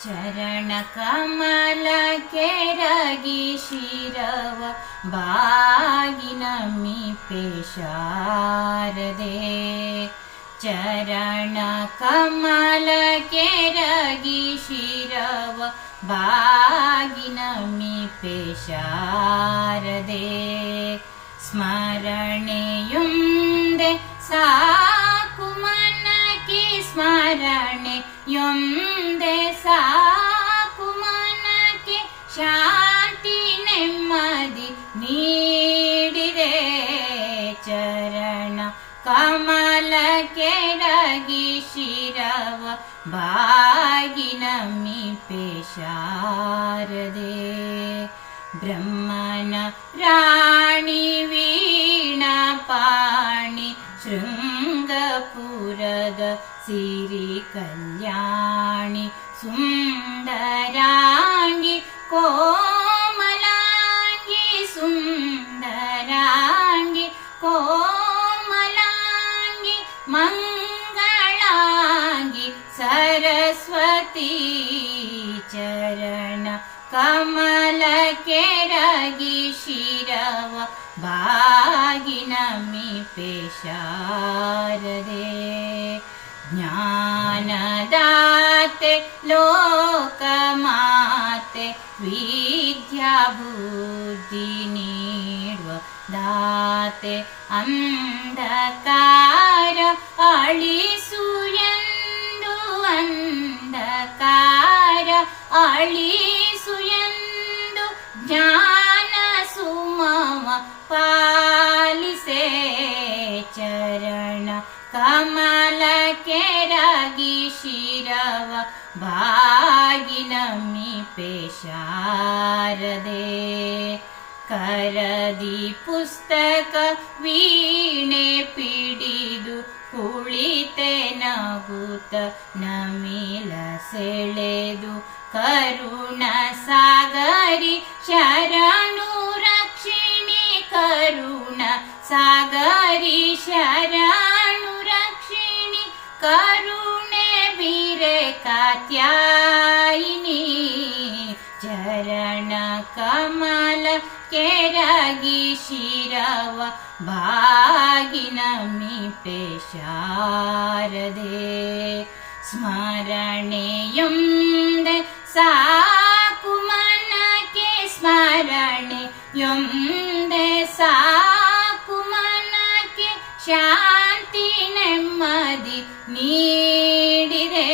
चरण कमल शिरव भगिनमी पेशारदे। चरण कमल शिरव भगिनमी पेशारदे। स्मरणेयुन्दे सा कुमनके स्मरणे ನಮಿಪೆ ಶಾರದೆ ಸ್ಮರಣೆಯುಂದೆ ಸಾಕು ಮನಕ್ಕೆ ಸ್ಮರಣೆಯೊಂದೆ ಸಾಕು ಮನಕ್ಕೆ ಶಾಂತಿ ನೆಮ್ಮದಿ ನೀಡಿದೆ ಚರಣ ಕಮಲ ಕೆರಗಿ ಶಿರವ ಬಾಗಿ ನಮಿಪೆ ಶಾರದೆ ಬ್ರಹ್ಮನ ರಾಣಿ ವೀಣಾ ಪಾಣಿ ಶೃಂಗಪುರದ पुरद सिरिकल्याणि सुन्दराणि सुन्दराङ्गि को मला सुन्दराङ्गि को मलाङ्गि सरस्वती चरण कमल शिरव भागिनमि पेशार। लोकमाते विद्या बुद्धिनीव दाते अन्धकार अळि अन्धकार अन्दकार अळि ಬಾಗಿ ನಮಿಪೆ ಶಾರದೆ ಕರದಿ ಪುಸ್ತಕ ವೀಣೆ ಪಿಡಿದು ಕುಳಿತೆ ನಗುತ್ತ ನಮಿಲ ಸೆಳೆದು ಕರುಣ ಸಾಗರಿ ಶರಣು ರಕ್ಷಿಣಿ ಕರುಣ ಸಾಗರಿ ಶರಣು ರಕ್ಷಿಣಿ ಕರುಣೆ ಕಮಲ ಕೆರಗಿ ಶಿರವ, ಬಾಗಿನ ಮೀಪೆ ಶಾರದೆ. ಸ್ಮರಣೆಯೊಂದೆ ಸಾಕು ಮನಕ್ಕೆ ಸ್ಮರಣೆಯೊಂದೆ ಸಾಕು ಮನಕ್ಕೆ ಶಾಂತಿ ನೆಮ್ಮದಿ ನೀಡಿದೆ.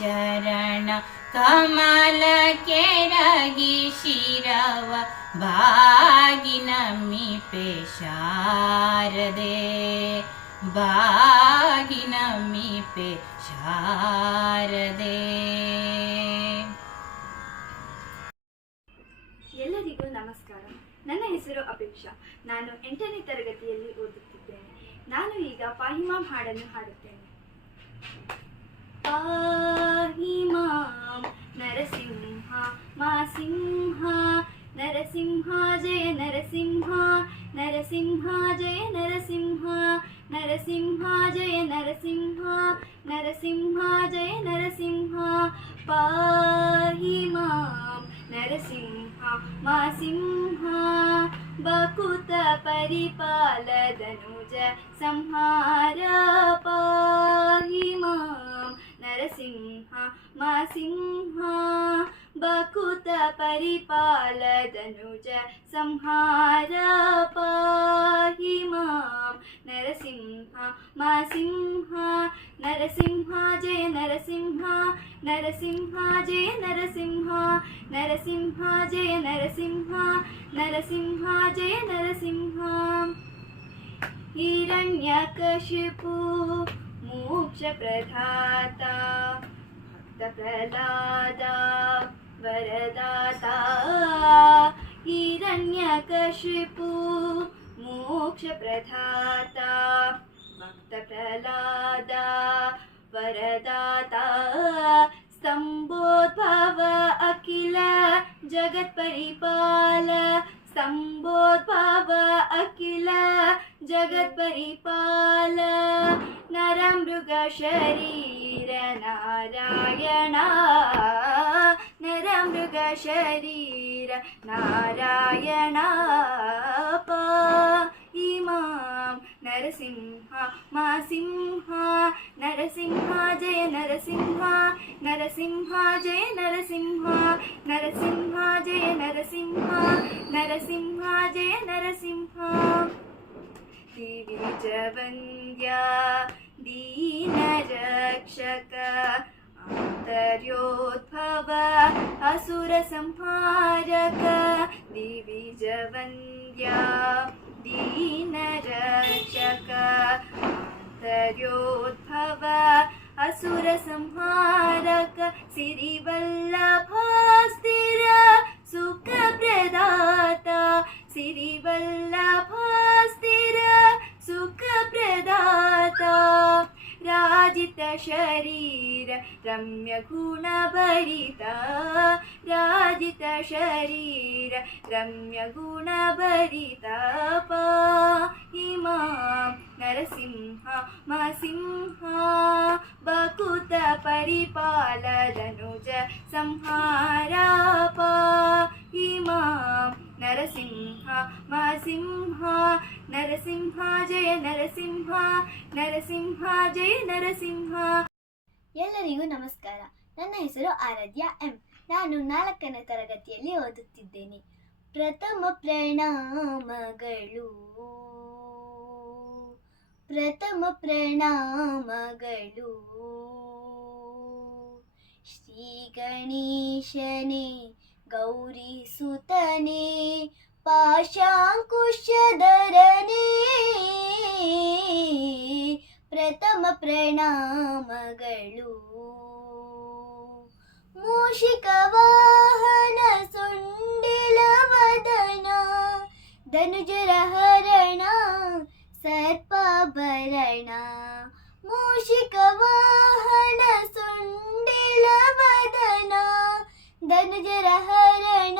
ಚರಣ ಕಮಲ ಶಿರವ ಬಾಗಿ ನಮಿಪೆ ಶಾರದೆ. ಬಾಗಿ ನಮಿಪೆ ಶಾರದೆ. ಎಲ್ಲರಿಗೂ ನಮಸ್ಕಾರ. ನನ್ನ ಹೆಸರು ಅಪೇಕ್ಷಾ. ನಾನು ಎಂಟನೇ ತರಗತಿಯಲ್ಲಿ ಓದುತ್ತಿದ್ದೇನೆ. ನಾನು ಈಗ ಪಾಹಿಮಾಮ್ ಹಾಡನ್ನು ಹಾಡುತ್ತೇನೆ. ಪಾಹಿಮಾಂ నరసింహ మా సింహ నరసింహ జయ నరసింహ నరసింహ జయ నరసింహ నరసింహ జయ నరసింహ నరసింహ జయ నరసింహ పాహి మాం నరసింహ మా సింహ బకుత పరిపాలదనుజ సంహార పాహి మాం నరసింహ नरसिंह बकुत परिपालदनुज संहार पाहि माँ नरसिंह मा सिंह नरसिंह, जय नरसिंह नरसिंह, जय नरसिंह नरसिंह, जय नरसिंह नरसिंह, जय नरसिंह। हिरण्यकशिपु, मोक्षप्रधाता। प्रदादा वरदाता हिरण्यकशिपु मोक्षप्रधाता भक्तप्रह्लादा वरदाता स्तम्भोद्भव अखिल जगत्परिपाल സമ്പോദ്ഭാവ അഖില ജഗത് പരിപാല നരമൃഗ ശരീര നാരായണ നരമൃഗ ശരീര നാരായണ പാ ഇമാ నరసింహ మా సింహ నరసింహ జయ నరసింహ నరసింహ జయ నరసింహ నరసింహ జయ నరసింహ నరసింహ జయ నరసింహ. దివిజవంద్యా दीनरक्षक आन्तर्योद्भव असुरसंहारक दिविजवन्द्या दीनरक्षक अन्तर्योद्भव असुरसंहारक सिरिवल्लभा स्थिर सुखप्रदाता सिरिवल्लभा स्थिर सुखप्रदाता राजितशरीर रम्यगुणभरिता ಸ್ಥಿರ ಸುಖ ಪ್ರದಾತ ಸಿರಿವಲ್ಲಭ ಸ್ಥಿರ ಸುಖ ಪ್ರದಾತ ರಾಜಿತ ಶರೀರ ರಮ್ಯ ಗುಣ ಭರಿತ ರಾಜಿತ ಶರೀರ ರಮ್ಯ ಗುಣ ಭರಿತ ಪಾ ಇಮಾಂ ನರಸಿಂಹ ಮ ಸಿಂಹ ಬಕುತ ಪರಿಪಾಲದನುಜ ಸಂಹಾರ ಪಾ ಇಮಾಂ ನರಸಿಂಹ ಮ ಸಿಂಹ ನರಸಿಂಹ ಜಯ ನರಸಿಂಹ ನರಸಿಂಹ ಜಯ ನರಸಿಂಹ ಎಲ್ಲರಿಗೂ ನಮಸ್ಕಾರ ನನ್ನ ಹೆಸರು ಆರಾಧ್ಯ ಎಂ ನಾನು ನಾಲ್ಕನೇ ತರಗತಿಯಲ್ಲಿ ಓದುತ್ತಿದ್ದೇನೆ. ಪ್ರಥಮ ಪ್ರಣಾಮಗಳು. ಪ್ರಥಮ ಪ್ರಣಾಮಗಳು. ಶ್ರೀ ಗಣೇಶನೇ, ಗೌರಿ ಸುತನೇ ಪಾಶಾಂಕುಶಧರನೇ ಪ್ರಥಮ ಪ್ರಣಾಮಗಳು. ಮೂಷಿಕ ವಾಹನ ಸುಂಡಿಲ ವದನ ಧನುಜರ ಹರಣ ಸರ್ಪಾಭರಣ ಮೂಷಿಕ ವಾಹನ ಸುಂಡಿಲ ವದನ ಧನುಜರ ಹರಣ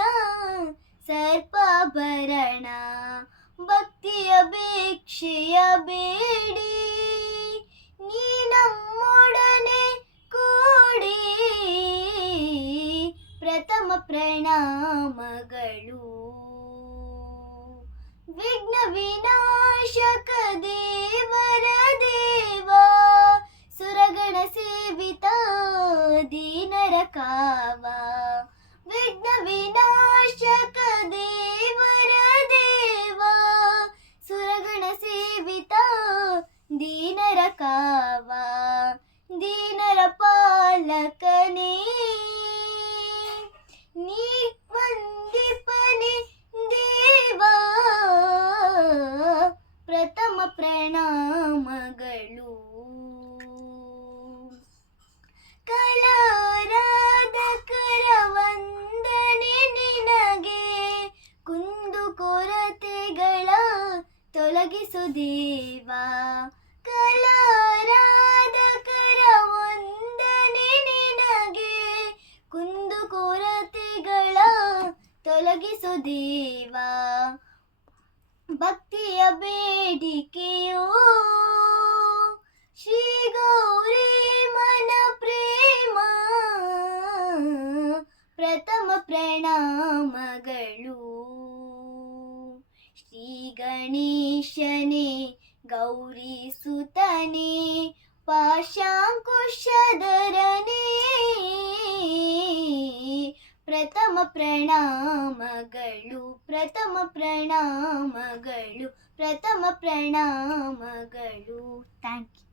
ಸರ್ಪಾಭರಣ ಭಕ್ತಿಯ ಭಿಕ್ಷೆಯ ಬೇಡಿ ನೀ ನಮ್ಮೊಡನೆ ಪ್ರಣಾಮಗಳು ವಿಘ್ನ ವಿನಾಶಕ ದೇವರ ದೇವ, ಸುರಗಣ ಸೇವಿತ ದೀನರ ಕಾವ ವಿಘ್ನ ವಿನಾಶಕ ದೇವರ ದೇವ, ಸುರಗಣ ಸೇವಿತ ದೀನರ ಕಾವ ದೀನರ ಪಾಲಕನೇ ತೊಲಗಿಸು ದೇವ ಕಲಾರಾಧಕರ ವಂದನೆ ನಿನಗೆ ಕುಂದು ಕೊರತೆಗಳ ತೊಲಗಿಸು ದೇವ ಭಕ್ತಿಯ ಬೇಡಿಕೆಯೋ? ಶ್ರೀ ಗೌರಿ ಮನ ಪ್ರೇಮ? ಪ್ರಥಮ ಪ್ರಣಾಮಗಳು. ಶ್ರೀ ಗಣೇಶನೇ ಗೌರಿ ಸುತನೇ ಪಾಶಾಂಕುಶಧರನೇ ಪ್ರಥಮ ಪ್ರಣಾಮಗಳು ಪ್ರಥಮ ಪ್ರಣಾಮಗಳು ಪ್ರಥಮ ಪ್ರಣಾಮಗಳು ಥ್ಯಾಂಕ್ ಯು